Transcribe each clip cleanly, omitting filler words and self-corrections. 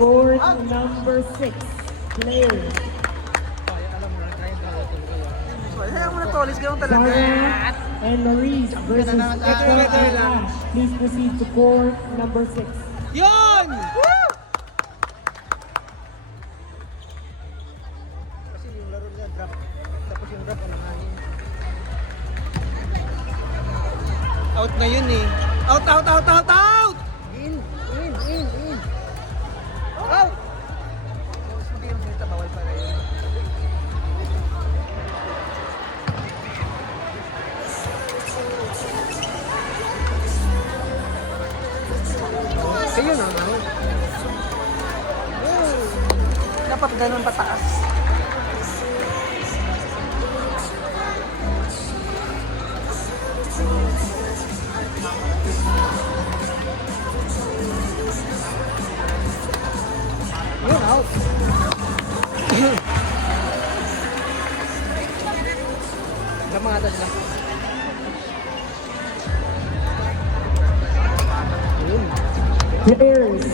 Court number 6. Players. Hayaan mo na to, let's go talaga. Sarah and Maurice versus Hector and Ash. Please proceed to court number 6. Yun! Kasi yung laro niya, drop. Tapos yung drop, ano nga yun. Out na yun eh. Out! In! Out! Hindi yung sinita, bawal pala yun. Ayun na, no? Dapat ganun pataas. Yun, out. Damada sila. Yun. Players.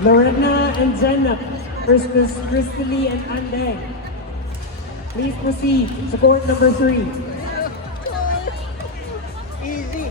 Lorena and Jenna versus Crystal and Andeng. Please proceed to court number 3. Easy.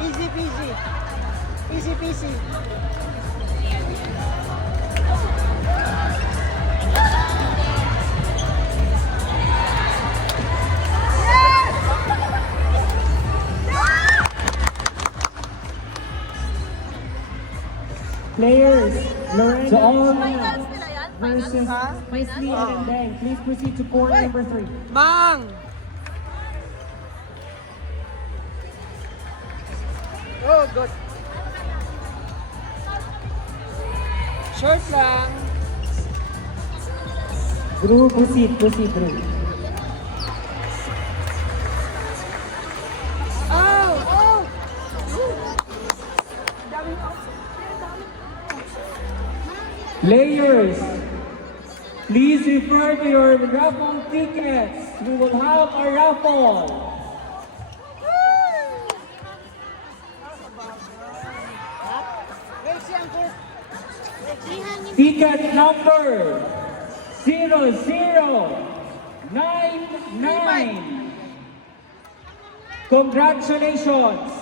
Easy peasy. Easy peasy. Players. Lorena Finals nila yan? versus Crystal and Andeng. Please proceed to court number 3. Bang! Oh, good. Short lang. Drew, proceed, Drew. Oh! Oh! Players, please refer to your raffle tickets. We will have a raffle. Ticket number 0099. Congratulations.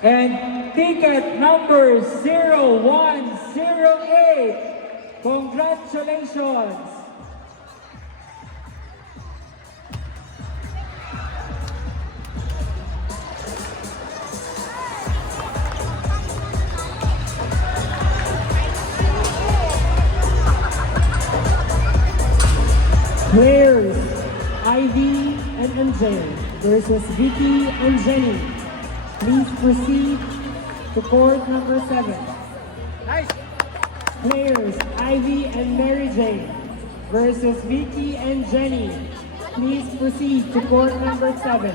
And ticket number 0108. Congratulations. Players, Ivy and MJ versus Vicky and Jenny. Please proceed to court number 7. Nice! Players, Ivy and Mary Jane versus Vicky and Jenny. Please proceed to court number 7.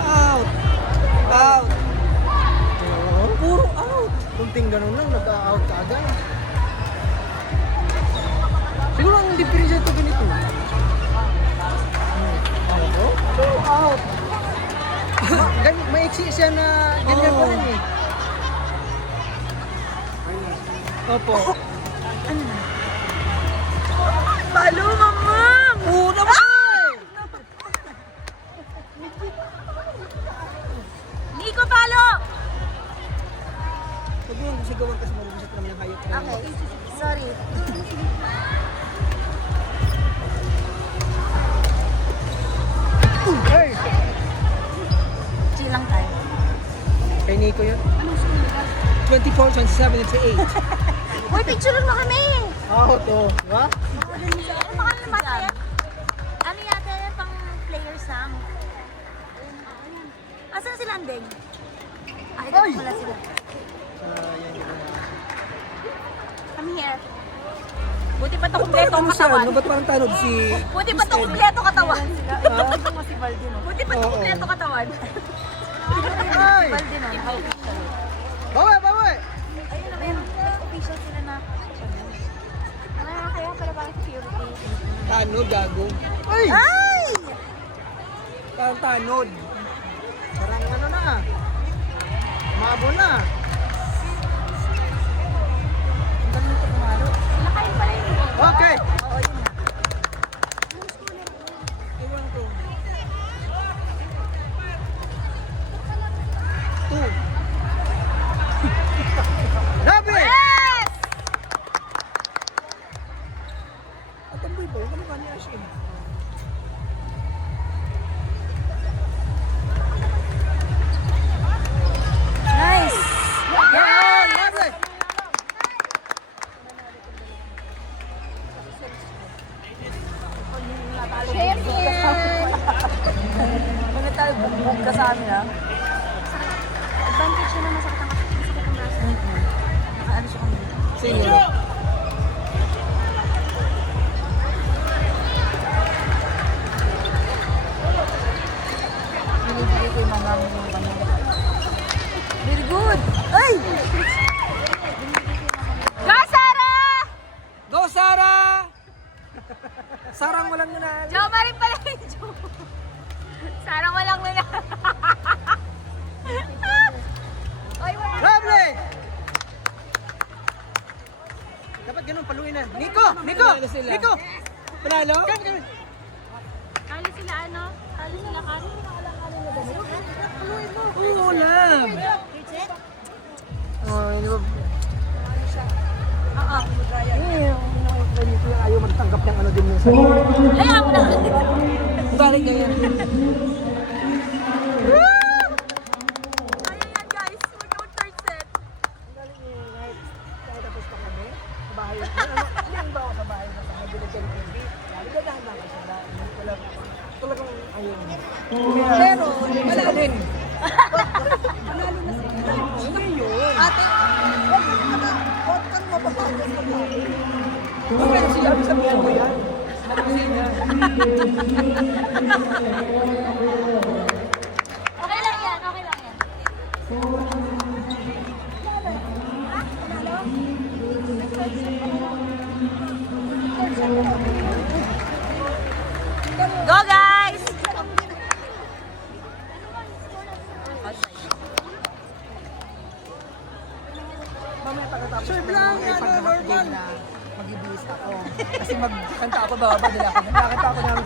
Out! Out! Puro out! Kunting ganun lang, nag-out ka agad. Siguro ang diferensya ito ganito. Puro out! Maiksi siya na ganyan pa rin eh. Opo. Palo, mamam! Puta mo! Nico, palo! Huwag mo yung sigawan kasi mabubusit naman yung hayop. Okay, sorry. Hey! Chill lang tayo. Kay Nico yun. Anong school nila? 24, 27, and 28. Uy, picture mo kami! Oo, to. Diba? Ano baka naman yan? Ano yata yan pang players lang? Asan si Landing? Ay, ito wala sila. Come here. Buti pa ito kumpleto ang katawan. Ano ba't parang tanod si... Buti pa ito kumpleto katawan. Ha? Buti pa ito Oo. kumpleto katawan. Ay! Balde na. Bawi, bawi! Ayun na, may official sila na. Kaya pala parang security. Tanod, gago. Ay! Ay! Parang tanod. Parang ano na. Mabo na. Sila kayo pala yun. Okay. Oo, yun na. Iwan ko. 2. Labi! Yes! At ang boy ba? Ano ba niya siya? Nice! Yan! Labi! Bakit tayo bumbog ka sa amin, ha? Advantage yun na masakit ang braso. Nakaano siya kami. Sino? Binibigay ko yung mga yung ano. Very good! Ay! Go, Sarah! Go, Sarah! Sarang walang nanalo. Jo, marin pala yung Jo. Sarah walang nila. Ay, wala. Lovely! Dapat ganun, paluin na. Nico! Nico! Nico! Panalo? Kami, kami. Kali sila ano? Kali sila kali. Oo lang. Oh, hindi ba? Oo. Ayaw magtanggap ng ano din yung sa'yo. Kaya mo na. Bakit ganyan? Kaya yan guys. Mag third set. Tapos pa kami, sa bahay. Yan ba ako sa bahay na sa mabilis ng TV? Lalo na dahan lang kasi na talagang ayaw niya. Pero, wala din. Panalo na sila. Hindi yun. Ate, huwag kang mapapagod sa bahay. Huwag kayo siya, sabihan mo yan. Sabihin niya. Okay lang yan. Okay lang yan. Go guys! Serve lang, ano, normal. Mag-ibis ako. Kasi magkanta ako, babadala ako. Nagkakanta ako ng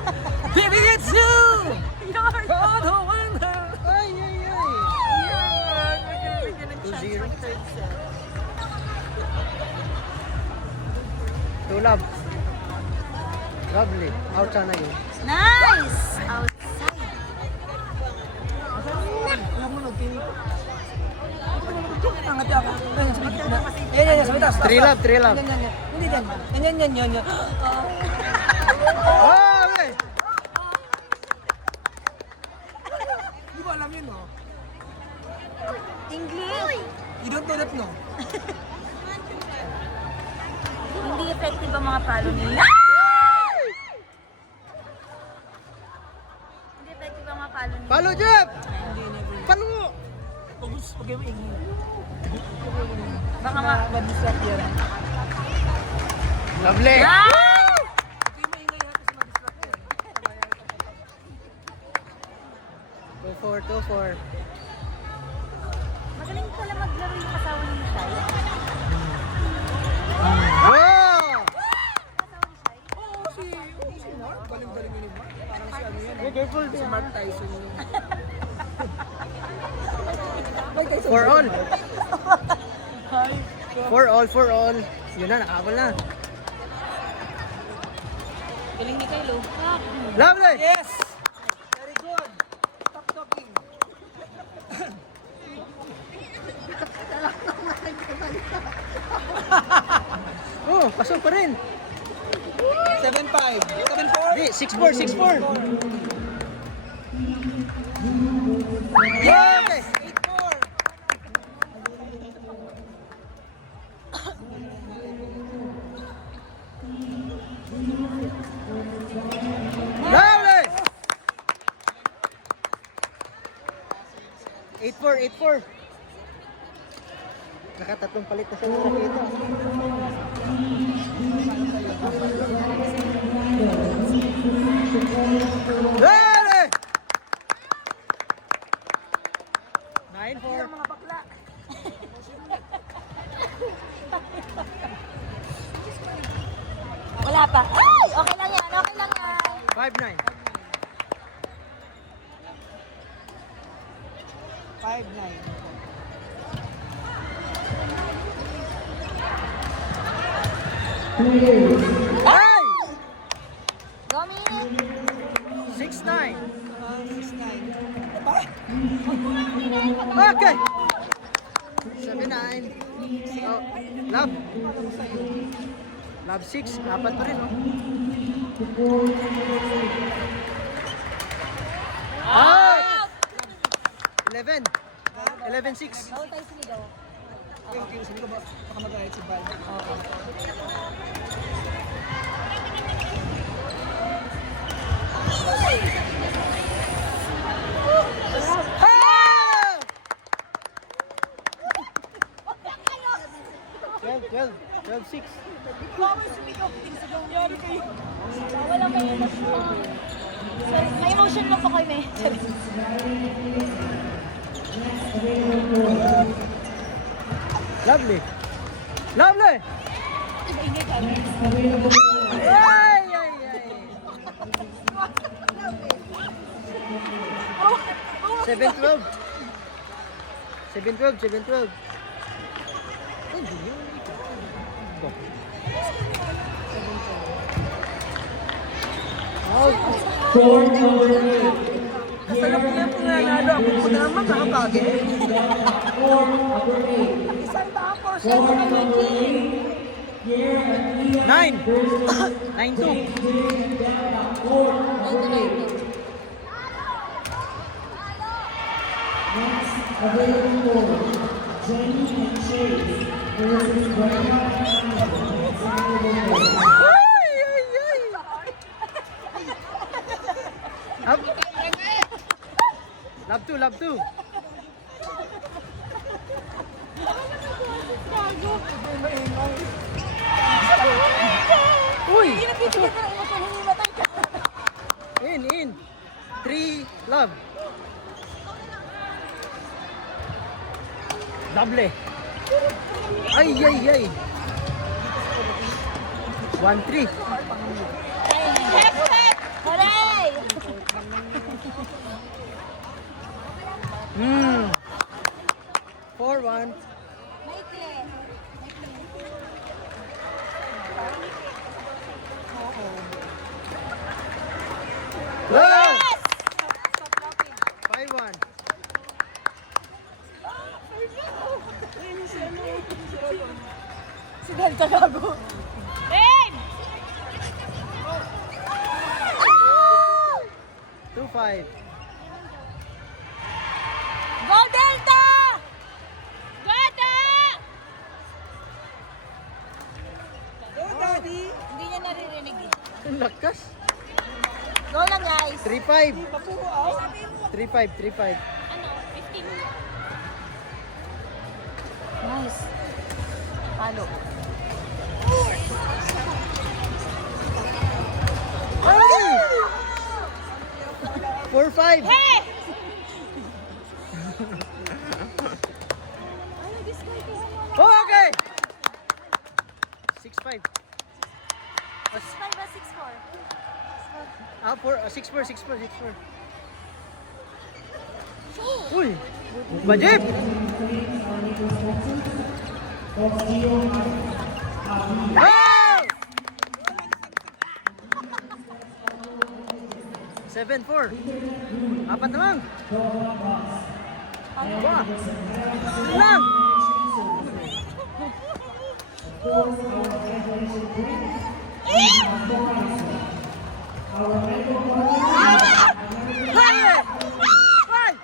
Baby, it's you! God, who wonder? Ay, ay, ay. 2-0. To love. Lovely. Out sana yun. Nice! Outside. Alam mo, nagtinig ko. Angati ako. Ayan, sa gitna. Ayan, sa taas. 3 love, 3 love. Yan. Hindi dyan. Yan. Oh, okay. Di ba alam yun, no? English! You don't know that, no? Hindi effective ang mga palo nila. Hindi effective ang mga palo nila. Palo, Jeff! Hindi, never. Palo mo! Pag yung ingin. Baka Ma-distract yan. Lovely! Nice! Pag yung maingay yan, kasi ma-distract yan. 2-4, 2-4. Magaling pala maglaro yung kasawa ni Shai. Oh! Oo, si Mark. Galing-galing yun ni Mark. Parang si ano yan. Careful, Si Mark Tyson yun. Mark Tyson. For all. For all. Yun na, nakakabal na. Galing ni Kylo. Lovely! Yes! Very good. Stop talking. Pasok pa rin. 7-5. 7-4. Hindi, 6-4, 6-4. Yes! Okay. 8-4. Lovely! 8-4, 8-4. Nakatatlong palit na siya ng nakita. Lovely! 9-4. Mga bakla. Wala pa. Ay! Okay lang yan. Okay lang yan. 5-9. 5-9. Ay! Gomi! 6-9. 6-9. Okay. 7-9. Oh, love. Love 6. Apat pa rin, oh. Out! 11. 11-6. Bawal tayo sumigaw. Okay. Sabi ko ba, baka mag-ayat si Val. Ah! 12, 12-6. Bawal sumigaw. Pinsigaw niya rin kayo. Bawal ang may emotion. Sorry, may emotion lang pa kayo, may. Lovely. Lovely! Iba-ingay ka. Ay, ay, ay. 7-12. 7-12, 7-12. Ay, hindi yun. Court number 8. Kasalap niya po nga nalo. Ako po naman nakapagay. Court number 8. Isang baka porsyento na Mickey. 9. 9-2. Available Jenny and Chase versus Brenda and Ay, ay, ay. Up. Love 2. Uy! Pinapitigan ka ng emotion, hindi matay ka. In. 3, love. Lovely. Ay, ay, ay. 1-3. Hooray! 4-1. Maikli. Love! 5-1. Si Dal Tagago. Babe! 2-5. Go Delta! Gata! Go, Daddy! Hindi niya naririnig eh. Ang lakas. Go lang guys. 3-5. Papuro out. 3-5. Ano? 15. Nice. Palo. Ay! 4-5. Hey! Okay! 6-5. 6-5 ba 6-4? 6-4. Uy! Bajib! Ah! 7-4. Apat na lang. Ba? Lang! course, our hydration drink, and our mental partner. Five!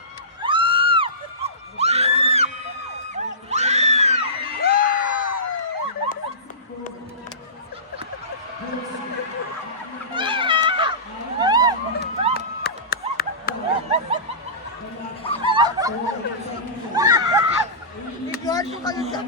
Eduardo ka lang sa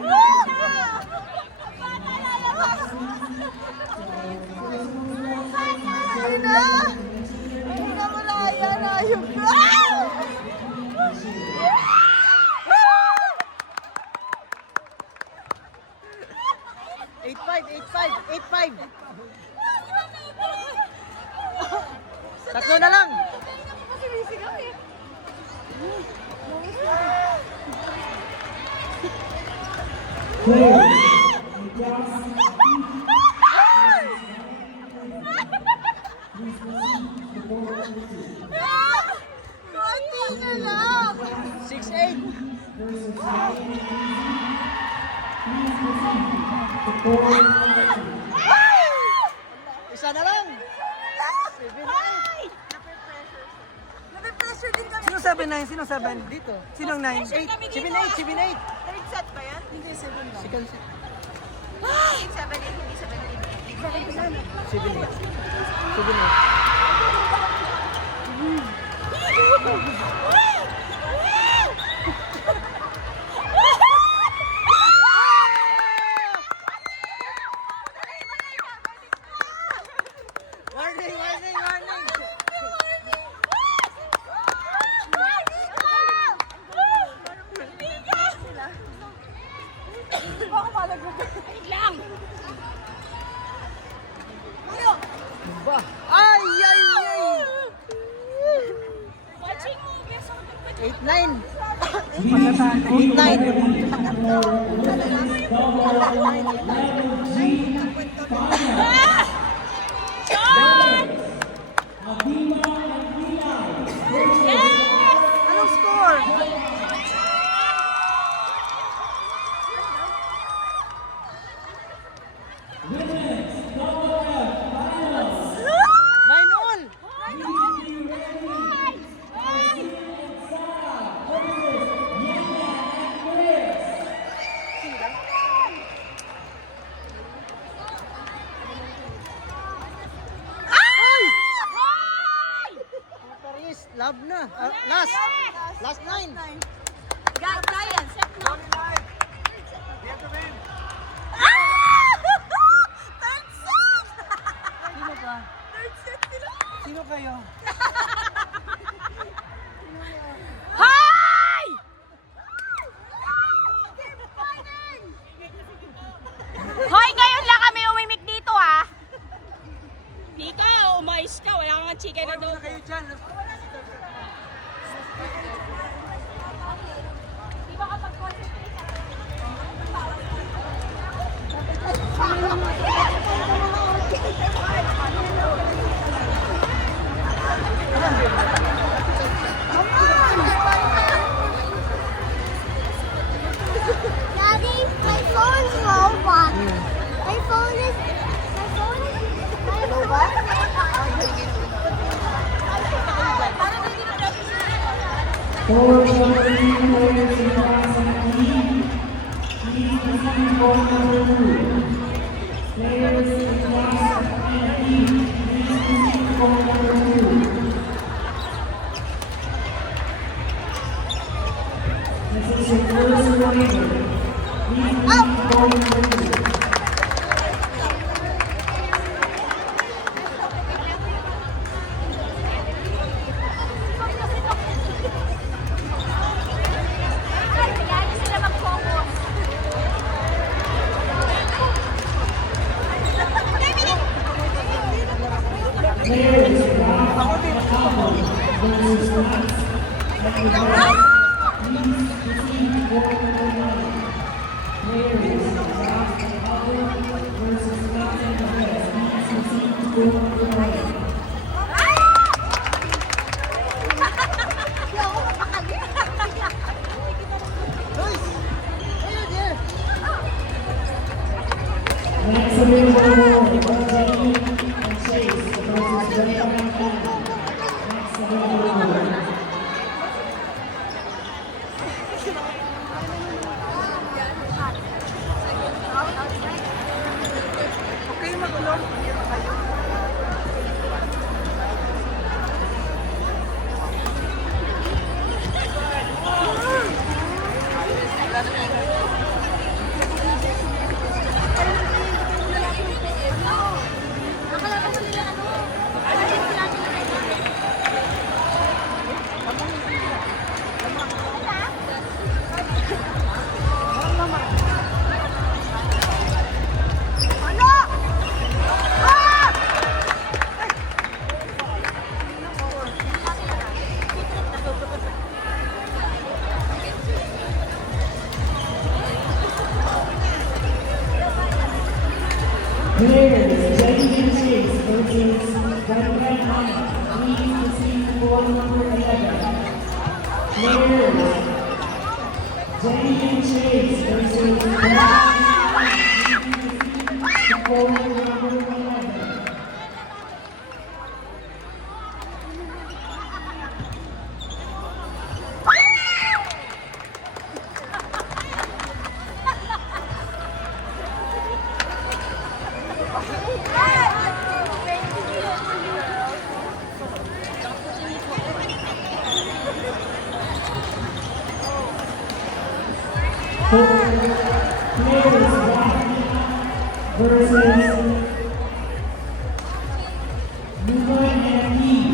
Eight five. Tatlo na lang. Six, eight. Isa na lang. Nape-pressure din kami. Sino 7-9? Sino 7? Dito. Sinong 9? 7-8. Third set ba yan? Hindi, 7 lang. Second set. 7-8, hindi 7-8. 7-8. Warning. Ba? Ay! Watching movies. 8-9. 8-9. Anong score? Nine all. Paris, love na. Last 9. Brian, set na. Third set! Sino ka? Third set nila. Sino kayo? Hi! Hoy, ngayon lang kami umimik dito ah. Di ka, umayos ka. Wala kang chicken na doon. Kayo dyan. Di ba kapag concentrate ka? Daddy, my phone's robot. My phone is For celebrating players in class and team, please proceed for number 2. Players in class and team, please proceed for number 2. This is your first waiver. Please proceed for number 2. Kaya sila mag-focus. Players, round versus class. Please proceed for number 1. Players, available for Jenny and Chase versus Jennifer and Ken. Next available. Okay, magulo. Players, Jenny and Chase versus Jennifer and Hannah. Please proceed to ball number 11. Players, Jenny and Chase versus Jennifer and Hannah. Please proceed to ball number 11. Players, versus Newman and Lee.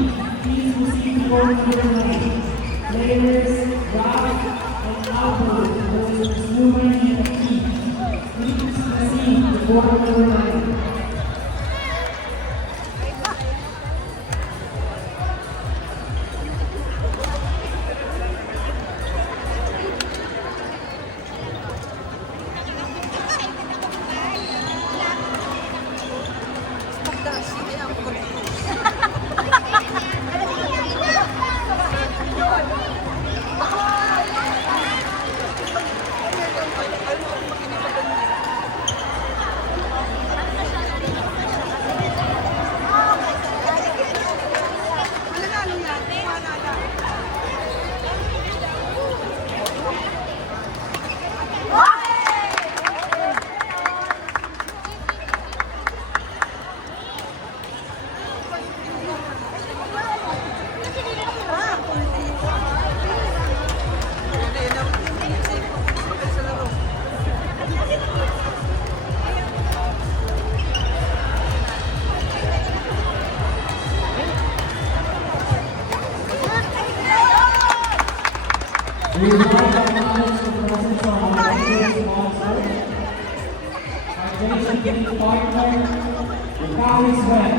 Please proceed to ball number 9. Players, Ralph and Albert versus Newman and Lee. Please proceed to ball number 9. We would like to acknowledge the presence of our regular sponsor, our nation-giving partner, the Cowie's Web.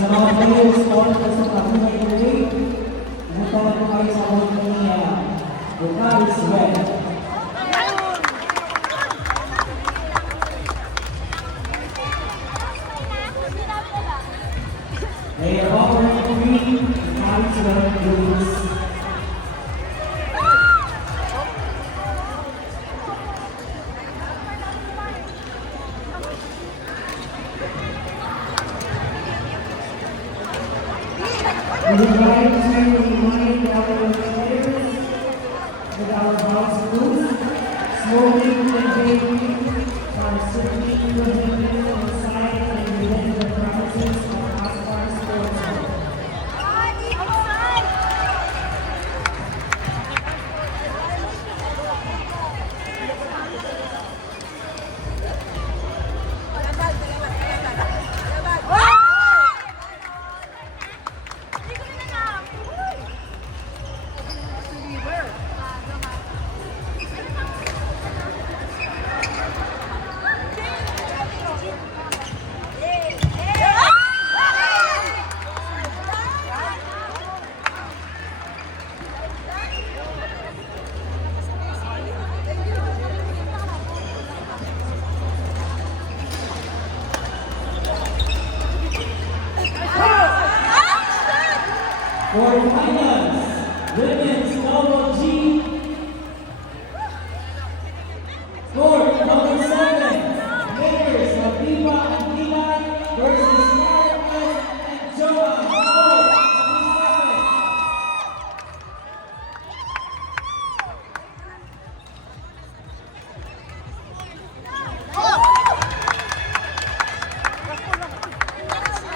Sa mga players sponsor sa Patuloy Parade, pumunta na po kayo sa home ni the Cowie's Web. They are offering free Cowie's Web boots. We would like to remind our players that our house rules, smoking and vaping are strictly prohibited outside and within the premises of Aspar Sports Hall. For finals, women's double G. Court number 7, winners of Viva and Milan versus Marcus and Joa.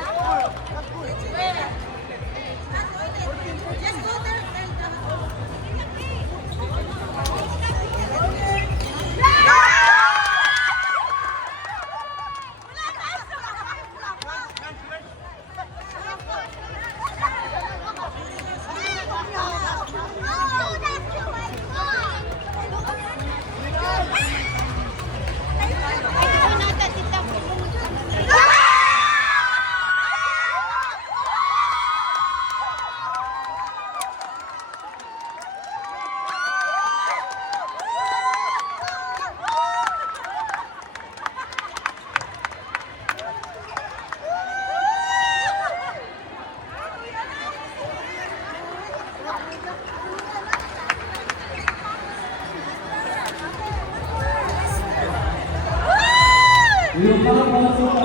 Court number 7. We will come also